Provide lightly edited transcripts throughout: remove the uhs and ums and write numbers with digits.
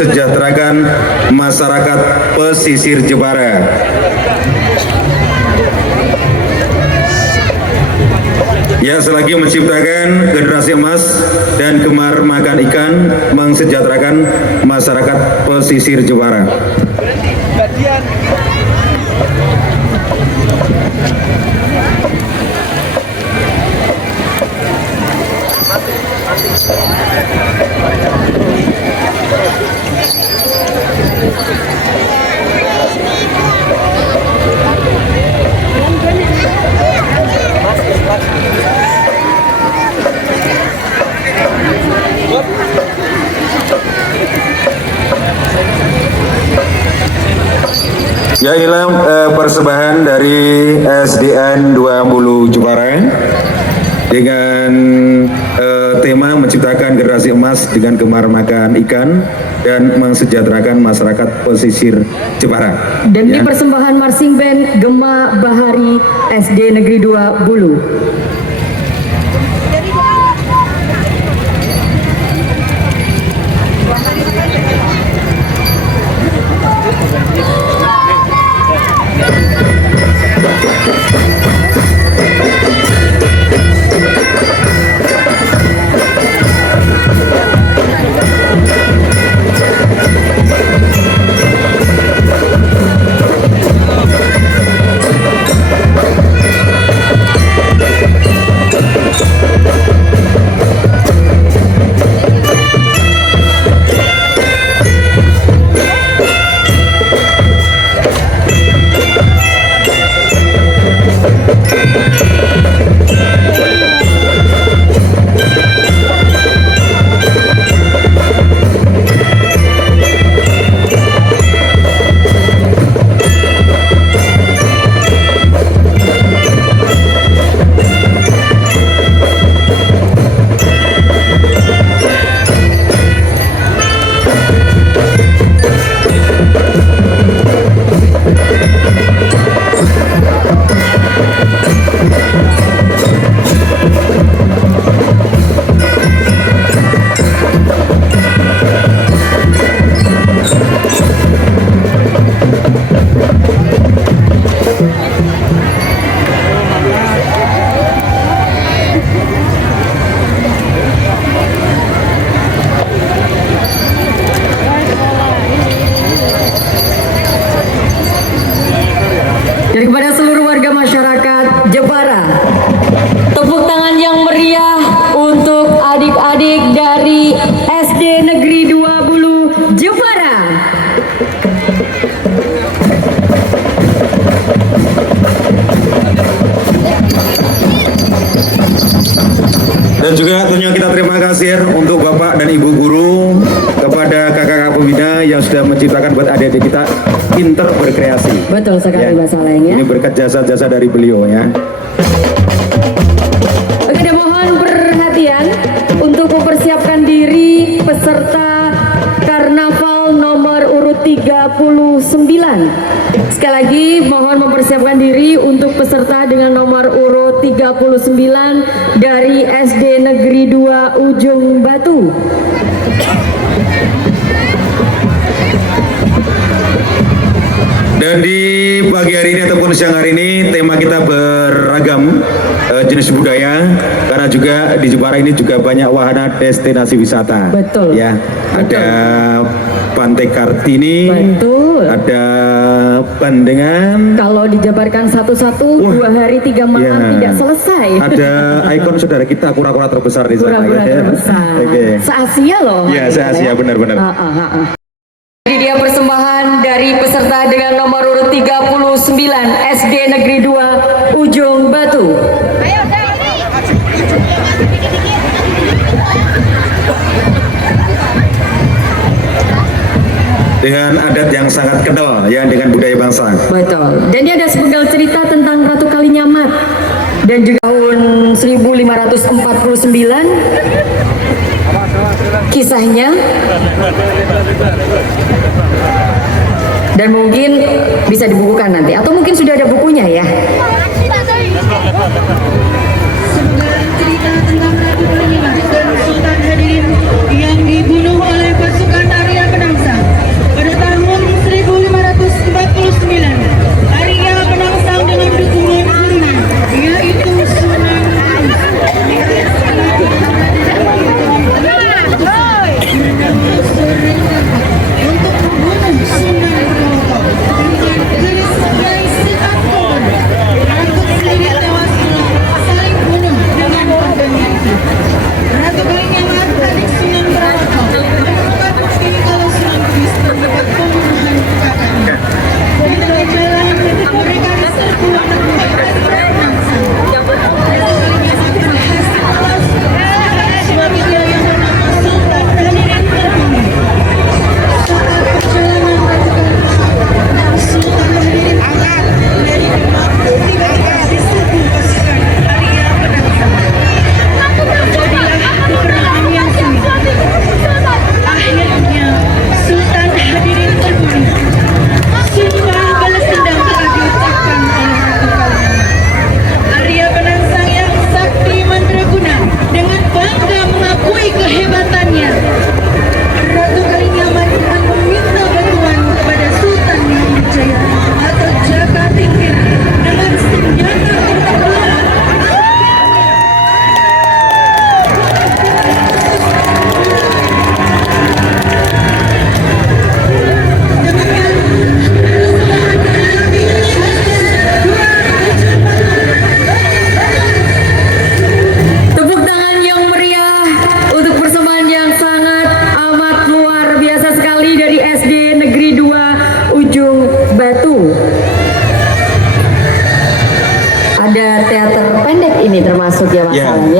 mensejahterakan masyarakat pesisir Jepara. Ya, selagi menciptakan generasi emas dan gemar makan ikan, mensejahterakan masyarakat pesisir Jepara. Ya, inilah persembahan dari SDN 20 Jepara dengan tema menciptakan generasi emas dengan gemar makan ikan dan mensejahterakan masyarakat pesisir Jepara. Dan ya, di persembahan marching band Gema Bahari SD Negeri 2 Bulu. Dan kepada seluruh warga masyarakat Jepara, tepuk tangan yang meriah untuk adik-adik dari SD Negeri 2 Bulu Jepara. Dan juga tentunya kita terima kasih untuk Bapak dan Ibu Guru, kepada kakak-kakak pembina yang sudah menciptakan buat adik-adik kita pinter berkreasi. Betul sekali, Mas Saleng ya. Ini berkat jasa-jasa dari beliau ya. Oke, dan mohon perhatian untuk mempersiapkan diri peserta Karnaval nomor urut 39. Sekali lagi mohon mempersiapkan diri untuk peserta dengan nomor urut 39 dari SD Negeri 2 Ujung Batu. Dan di pagi hari ini ataupun siang hari ini tema kita beragam jenis budaya, karena juga di Jepara ini juga banyak wahana destinasi wisata. Betul. Ya, ada Pantai Kartini. Betul. Ada Bandengan. Kalau dijabarkan satu-satu, 2 hari 3 malam tidak selesai. Ada ikon saudara kita kura-kura terbesar di sana. Kura-kura terbesar. Se-Asia loh. Iya, se-Asia benar-benar. Jadi dia persembahan dari peserta dengan nomor urut 39 SD Negeri 2 Ujung Batu. Dengan adat yang sangat kental ya, dengan budaya bangsa. Betul. Dan dia ada sepenggal cerita tentang Ratu Kalinyamat. Dan juga tahun 1549 kisahnya. Dan mungkin bisa dibukukan nanti, atau mungkin sudah ada bukunya ya. Cerita tentang Ratu Kalinyamat dan Sultan Hadirin yang dibunuh oleh pasukan Arya Penangsa.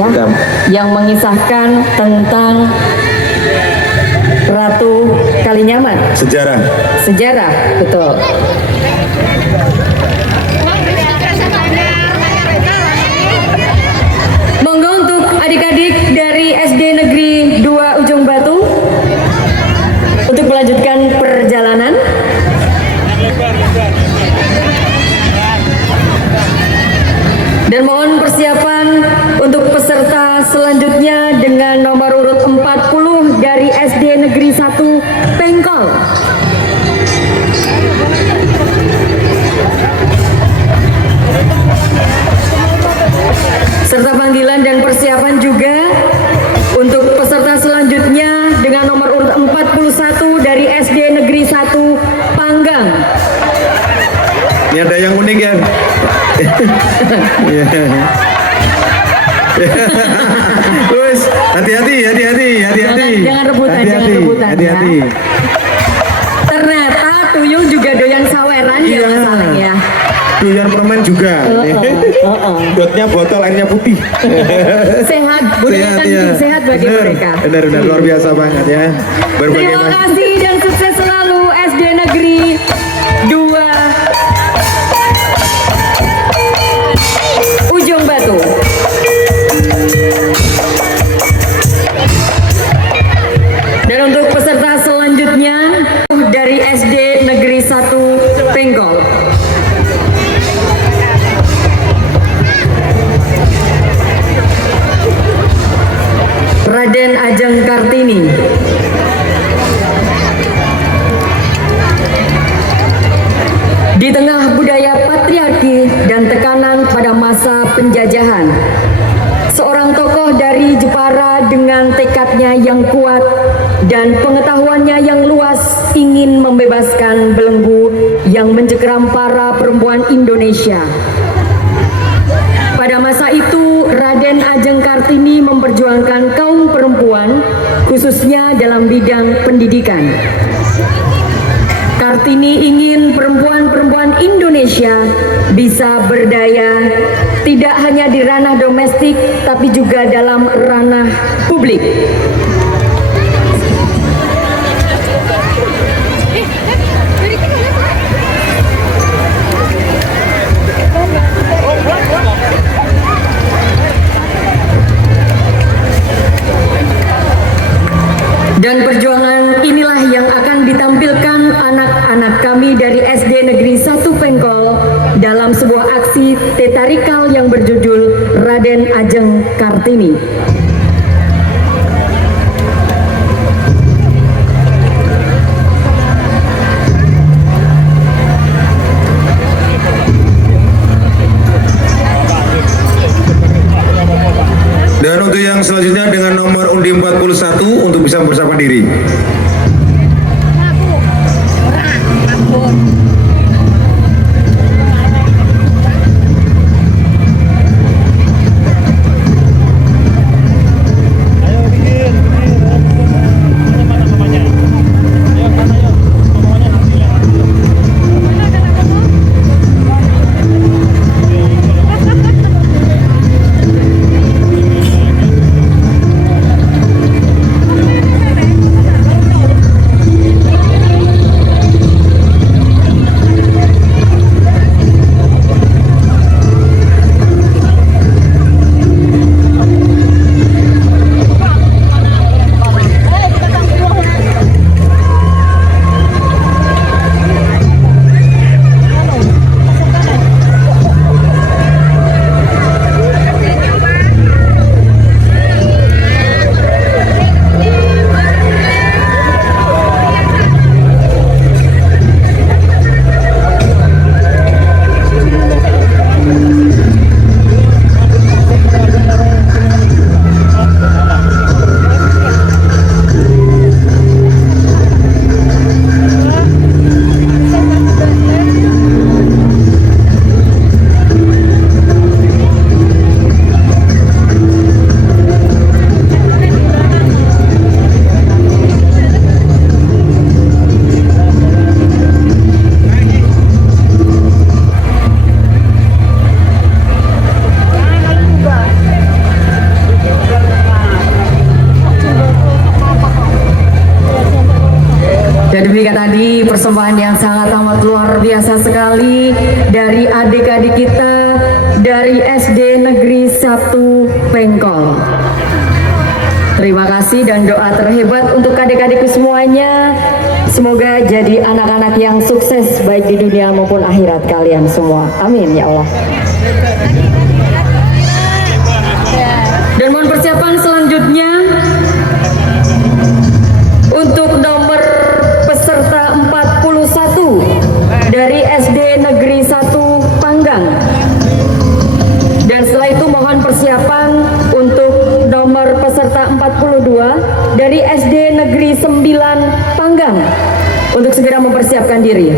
ya, yang mengisahkan tentang Ratu Kalinyamat. Sejarah, betul. Monggo untuk adik-adik dari SD Negeri 2 Ujung Batu untuk melanjutkan perjalanan. Dan mohon persiapan untuk peserta selanjutnya dengan nomor urut 40 dari SD Negeri 1 Pengkol. Serta panggilan dan persiapan juga untuk peserta selanjutnya dengan nomor urut 41 dari SD Negeri 1 Panggang. Ini ada yang unik ya. Terus hati-hati. Jangan rebutan, Hati-hati. ya. Ternyata tuyul juga doyan saweran ya Mas Aleng ya. Doyan permen juga. Dotnya botol, airnya putih. Sehat, budaya ya. sehat bagi mereka. Benar, luar biasa banget ya. Berbagai Terima kasih dan sukses selalu SD Negeri 2 Ujung Batu. Dan untuk peserta selanjutnya dari SD Negeri 1 Pengkol. Raden Ajeng Kartini. Di tengah budaya patriarki dan tekanan pada masa penjajahan, seorang tokoh dari Jepara dengan tekadnya yang kuat dan pengetahuannya yang luas ingin membebaskan belenggu yang mencekram para perempuan Indonesia. Pada masa itu, Raden Ajeng Kartini memperjuangkan kaum perempuan, khususnya dalam bidang pendidikan. Kartini ingin perempuan-perempuan Indonesia bisa berdaya tidak hanya di ranah domestik tapi juga dalam ranah publik. Dan perjuangan inilah yang akan ditampilkan anak-anak kami dari SD Negeri 1 Pengkol dalam sebuah aksi teatrikal yang berjudul Raden Ajeng Kartini. Dan untuk yang selanjutnya dengan nomor undi 41 untuk bisa mempersiapkan diri. Demikian tadi persembahan yang sangat amat luar biasa sekali dari adik-adik kita dari SD Negeri 1 Pengkol. Terima kasih dan doa terhebat untuk adik-adikku semuanya. Semoga jadi anak-anak yang sukses baik di dunia maupun akhirat kalian semua. Amin ya Allah. Dan mohon persiapan selanjutnya untuk nomor peserta 41 dari SD Negeri 1 Panggang. Dan setelah itu mohon persiapan untuk nomor peserta 42 dari SD Negeri 9 Panggang untuk segera mempersiapkan diri.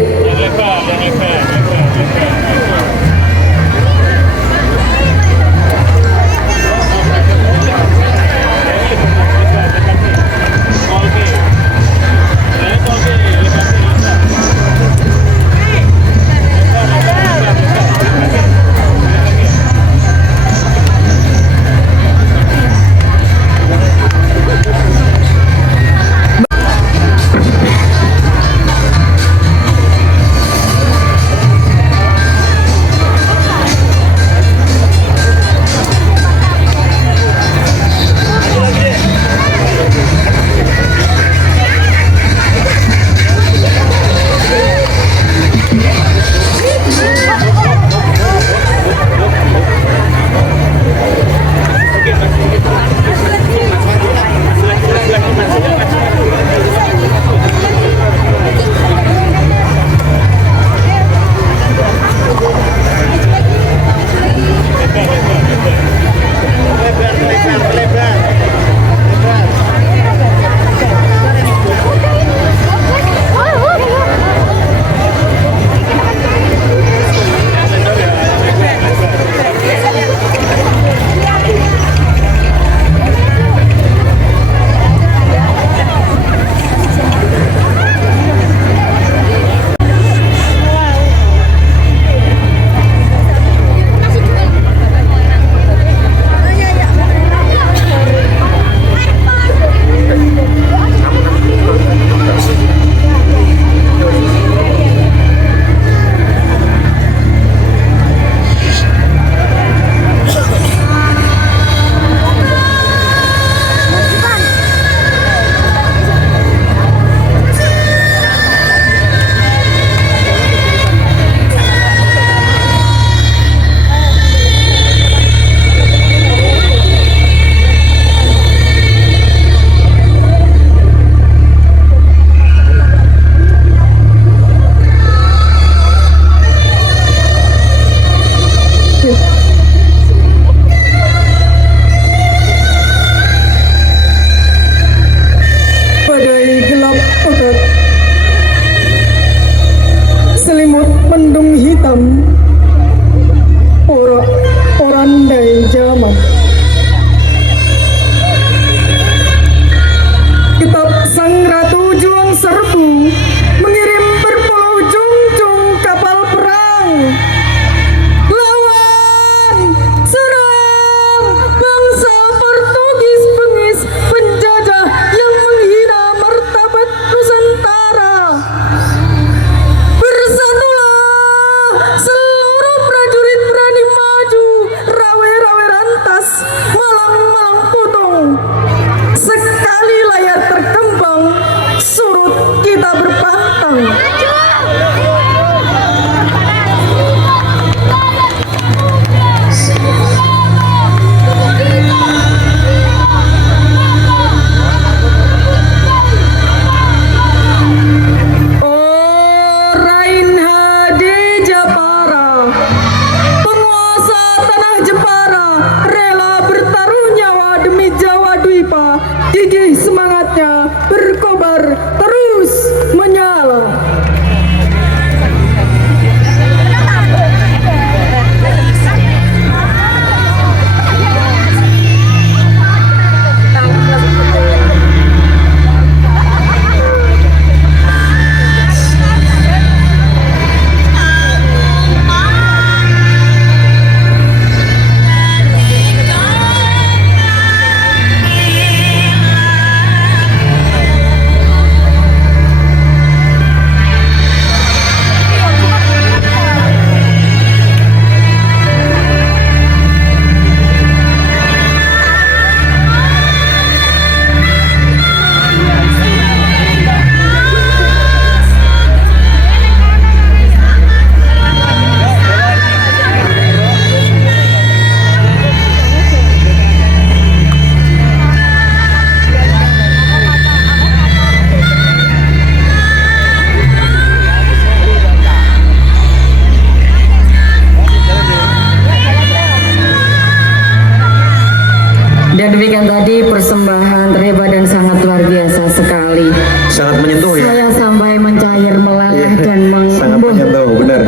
Dan demikian tadi persembahan terhebat dan sangat luar biasa sekali. Sangat menyentuh ya. Saya sampai mencair meleleh dan Sangat mengembung. menyentuh, benar.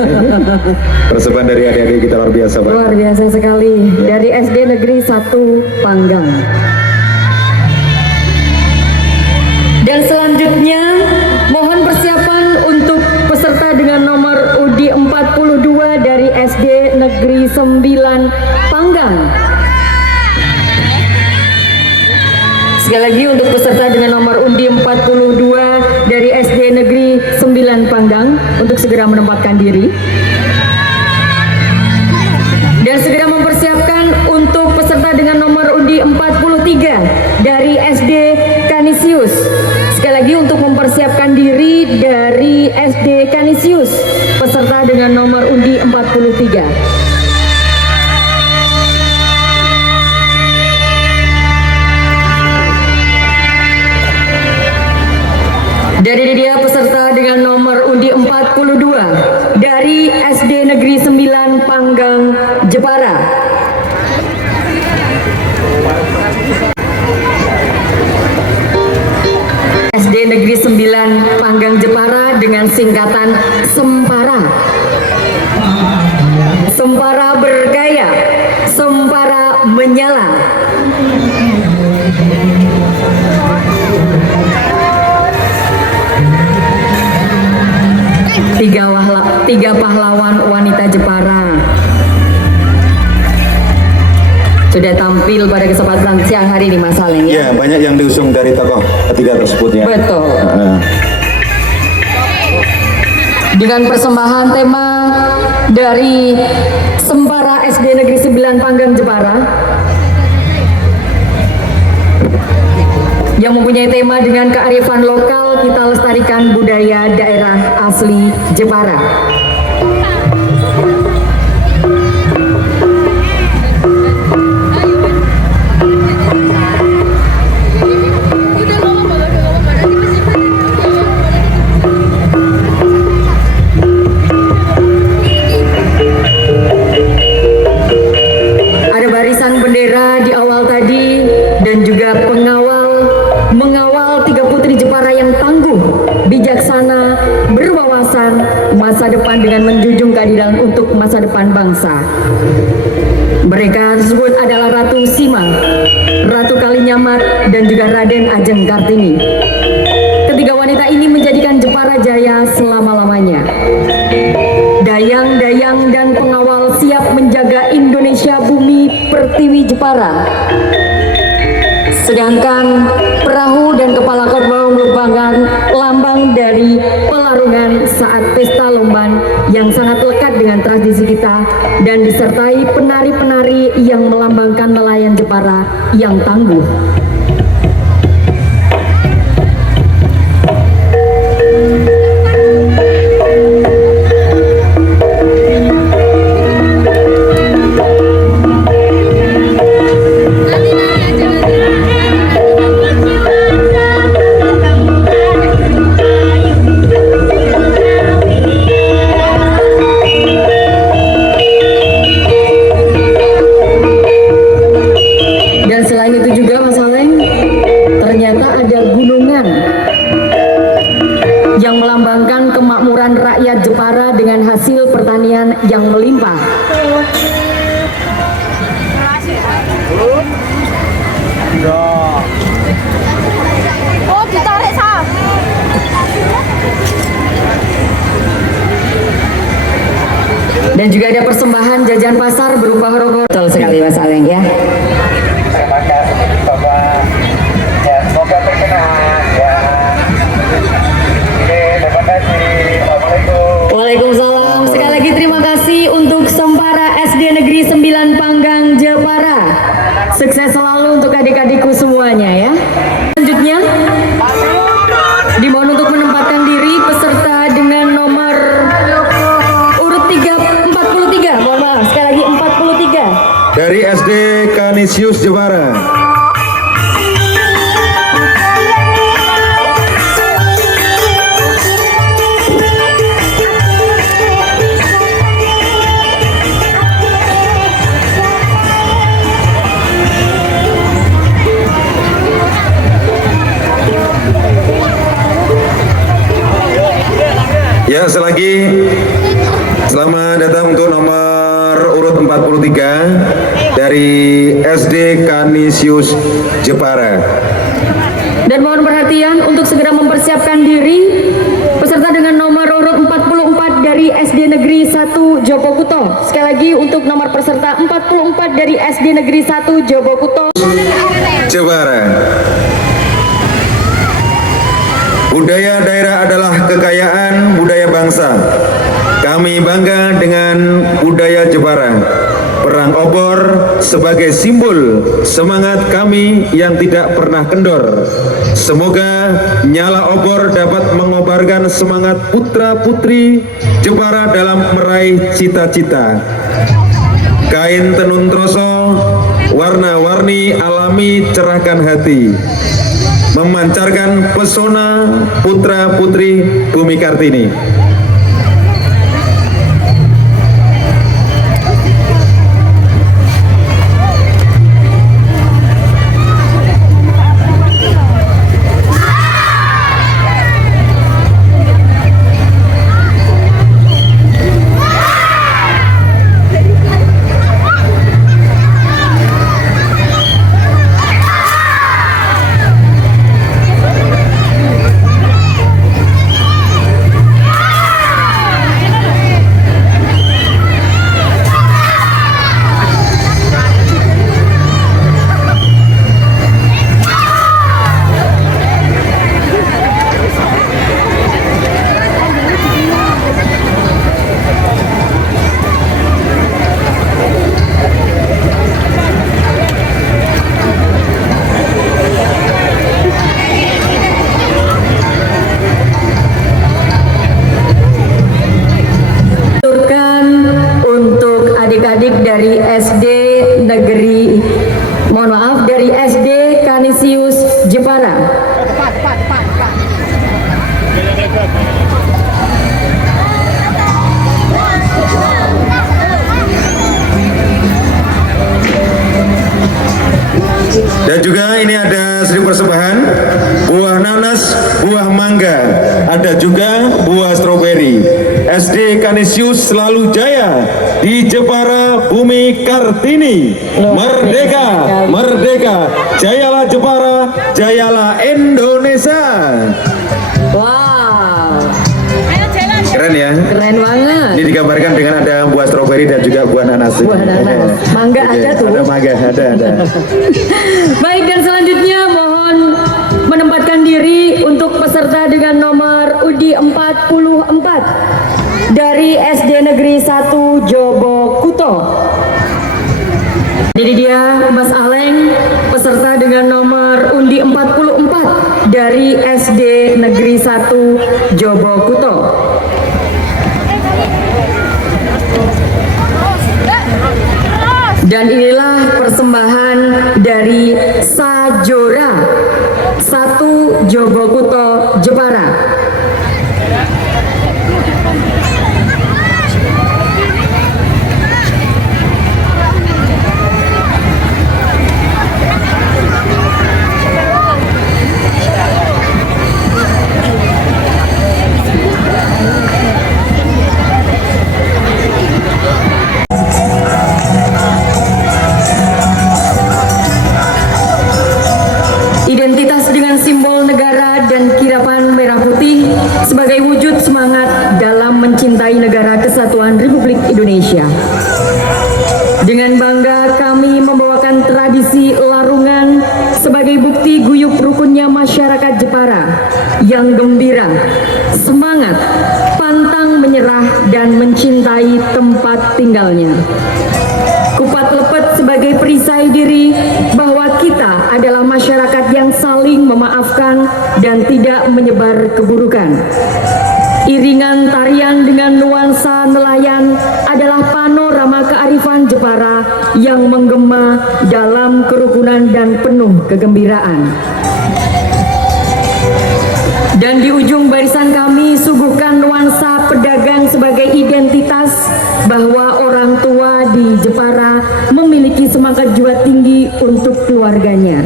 Persembahan dari adik-adik kita luar biasa, Pak. Luar biasa sekali. Dari SD Negeri 1 Panggang. Dan selanjutnya mohon persiapan untuk peserta dengan nomor UDI 42 dari SD Negeri 9 Panggang. Sekali lagi untuk peserta dengan nomor undi 42 dari SD Negeri 9 Panggang untuk segera menempatkan diri. Dan segera mempersiapkan untuk peserta dengan nomor undi 43 dari SD Kanisius. Sekali lagi untuk mempersiapkan diri dari SD Kanisius, peserta dengan nomor undi 43. Dari dia peserta dengan nomor undi 42 dari SD Negeri 9 Panggang, Jepara. SD Negeri 9 Panggang, Jepara dengan singkatan Sempara. Sempara bergaya, Sempara menyala. Tiga pahlawan wanita Jepara sudah tampil pada kesempatan siang hari ini, Mas Aleng ya. Ya, banyak yang diusung dari tokoh ketiga tersebut ya. Betul. Dengan persembahan tema dari Sempara SD Negeri 9 Panggang, Jepara yang mempunyai tema dengan kearifan lokal, kita lestarikan budaya daerah asli Jepara. Ada barisan bendera di awal tadi dan juga mengawal tiga putri Jepara yang tangguh, bijaksana, berwawasan masa depan dengan menjunjung keadilan untuk masa depan bangsa. Mereka tersebut adalah Ratu Sima, Ratu Kalinyamat, dan juga Raden Ajeng Kartini. Ketiga wanita ini menjadikan Jepara jaya selama-lamanya. Dayang-dayang dan pengawal siap menjaga Indonesia bumi pertiwi Jepara. Sedangkan perahu dan kepala kerbau merupakan lambang dari pelarungan saat pesta Lomban yang sangat lekat dengan tradisi kita dan disertai penari-penari yang melambangkan nelayan Jepara yang tangguh. Yang melambangkan kemakmuran rakyat Jepara dengan hasil pertanian yang melimpah. Oh, ditarik sah. Dan juga ada persembahan jajan pasar berupa rokok. Betul sekali, Mas Aleng ya. Terima kasih Bapak. Ya, semoga berkenan ya. Oke, terima kasih. Assalamualaikum. Waalaikumsalam. Sekali lagi terima kasih untuk Sempara SD Negeri 9 Panggang, Jepara. Sukses selalu untuk adik-adikku semuanya ya. Selanjutnya dimohon untuk menempatkan diri peserta dengan nomor urut 43. Mohon maaf, sekali lagi 43. Dari SD Kanisius Jepara. Ya, selagi selamat datang untuk nomor urut 43 dari SD Canisius Jepara. Dan mohon perhatian untuk segera mempersiapkan diri peserta dengan nomor urut 44 dari SD Negeri 1 Jobokuto. Sekali lagi untuk nomor peserta 44 dari SD Negeri 1 Jobokuto. Jepara. Budaya daerah adalah kekayaan budaya bangsa. Kami bangga dengan budaya Jepara. Perang obor sebagai simbol semangat kami yang tidak pernah kendor. Semoga nyala obor dapat mengobarkan semangat putra-putri Jepara dalam meraih cita-cita. Kain tenun troso, warna-warni alami cerahkan hati, memancarkan pesona putra-putri Bumi Kartini. Dari SD Negeri, mohon maaf, dari SD Canisius Jepara. Dan juga ini ada sedikit persembahan buah nanas, buah mangga, ada juga buah stroberi. SD Canisius selalu jaya di Jepara Bumi Kartini. Merdeka, merdeka, jayalah Jepara, jayalah Indonesia. Wow, Keren ya. keren banget. Ini digambarkan dengan ada buah stroberi dan juga buah nanas. Buah nanas. Mangga ada tuh. Ada mangga, ada. Baik, dan selanjutnya mohon menempatkan diri untuk peserta dengan nomor UDI 44 dari SD Negeri 1 Jobokuto. Jadi dia Mas Aleng, peserta dengan nomor undi 44 dari SD Negeri 1 Jobokuto. Dan inilah persembahan dari Sajora 1 Jobokuto Jepara. Identitas dengan simbol negara dan kirapan merah putih sebagai wujud semangat dalam mencintai negara kesatuan Republik Indonesia. Dengan bangga kami membawakan tradisi larungan sebagai bukti guyup rukunnya masyarakat Jepara yang gembira, semangat, pantang menyerah dan mencintai tempat tinggalnya. Kupat lepet sebagai perisai diri bahwa kita adalah masyarakat yang saling memaafkan dan tidak menyebar keburukan. Iringan tarian dengan nuansa nelayan adalah panorama kearifan Jepara yang menggema dalam kerukunan dan penuh kegembiraan. Dan di ujung barisan kami suguhkan nuansa pedagang sebagai identitas bahwa orang tua di Jepara memiliki semangat jiwa tinggi untuk keluarganya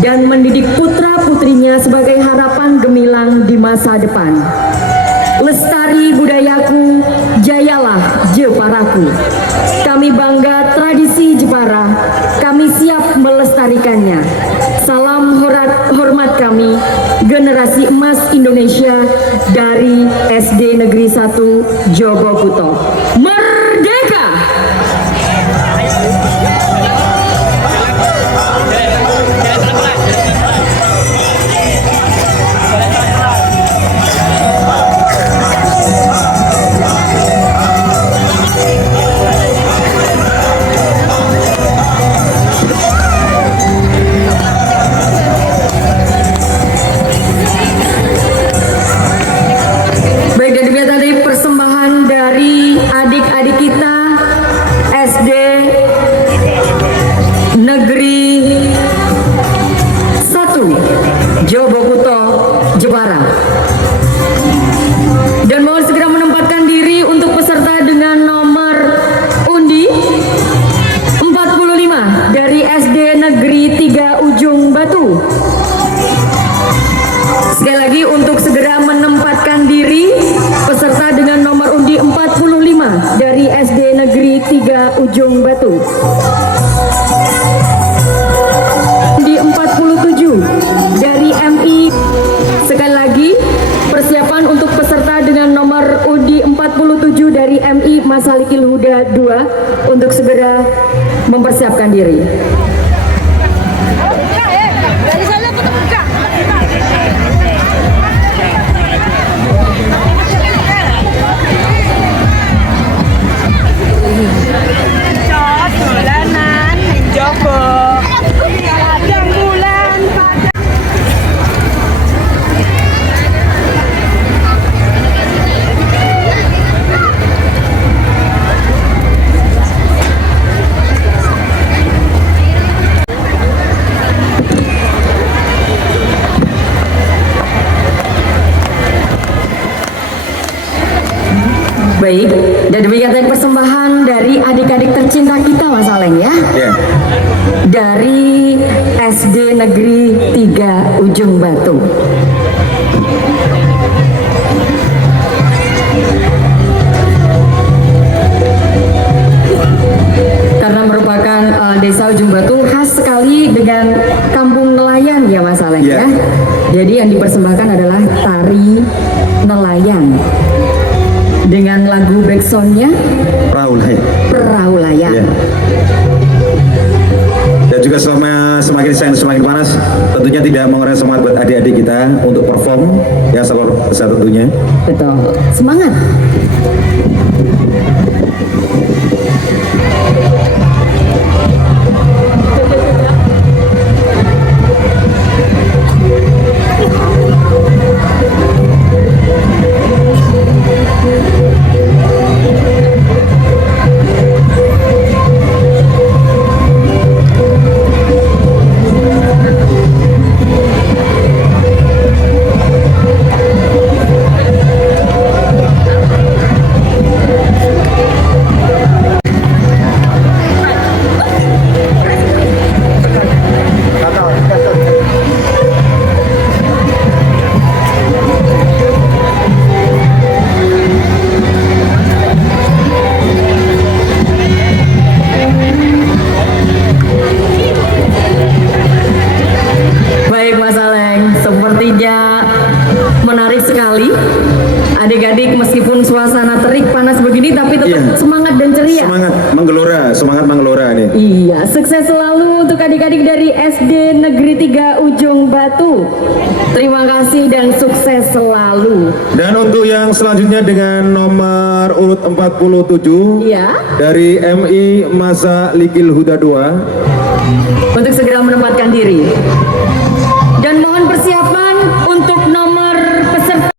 dan mendidik putra-putrinya sebagai harapan gemilang di masa depan. Lestari Lestari budayaku, jayalah Jeparaku. Kami bangga tradisi Jepara, kami siap melestarikannya. Salam hormat kami, generasi emas Indonesia dari SD Negeri 1 Jogokuto. Merdeka! Baik, dan demikian tadi persembahan dari adik-adik kita SD Negeri 1 Jogokuto, Jepara. Dan mohon segera menempatkan diri untuk peserta dengan nomor undi 45 dari SD Negeri 3 Ujung Batu. Sekali lagi untuk segera menempatkan diri peserta dengan nomor undi 45 dari SD Negeri 3 Ujung Batu. Undi 47 dari MI. Sekali lagi persiapan untuk peserta dengan nomor undi 47 dari MI Masalikul Huda 2 untuk segera mempersiapkan diri. Dari sana aku terbuka. Dolanan Jogo. Padang bulan pada. Baik, dan demikian tadi persembahan dari adik-adik tercinta kita Mas Aleng ya. Ya. Dari SD Negeri 3 Ujung Batu. Karena merupakan desa Ujung Batu khas sekali dengan kampung nelayan ya Mas Aleng Ya. ya. Jadi yang dipersembahkan adalah tari nelayan. Dengan lagu backsoundnya Perahu Layang. Perahu Layang. Ya. Dan juga selama semakin siang semakin panas, tentunya tidak mengurangi semangat buat adik-adik kita untuk perform ya, sabar besar tentunya. Betul. Semangat. Baik Mas Aleng, sepertinya menarik sekali. Adik-adik meskipun suasana terik panas begini tapi tetap Iya. semangat dan ceria. Semangat menggelora nih. Iya, sukses selalu untuk adik-adik dari SD Negeri 3 Ujung Batu. Terima kasih dan sukses selalu. Dan untuk yang selanjutnya dengan nomor urut 47 Iya, dari MI Masalikul Huda 2. untuk segera menempatkan diri.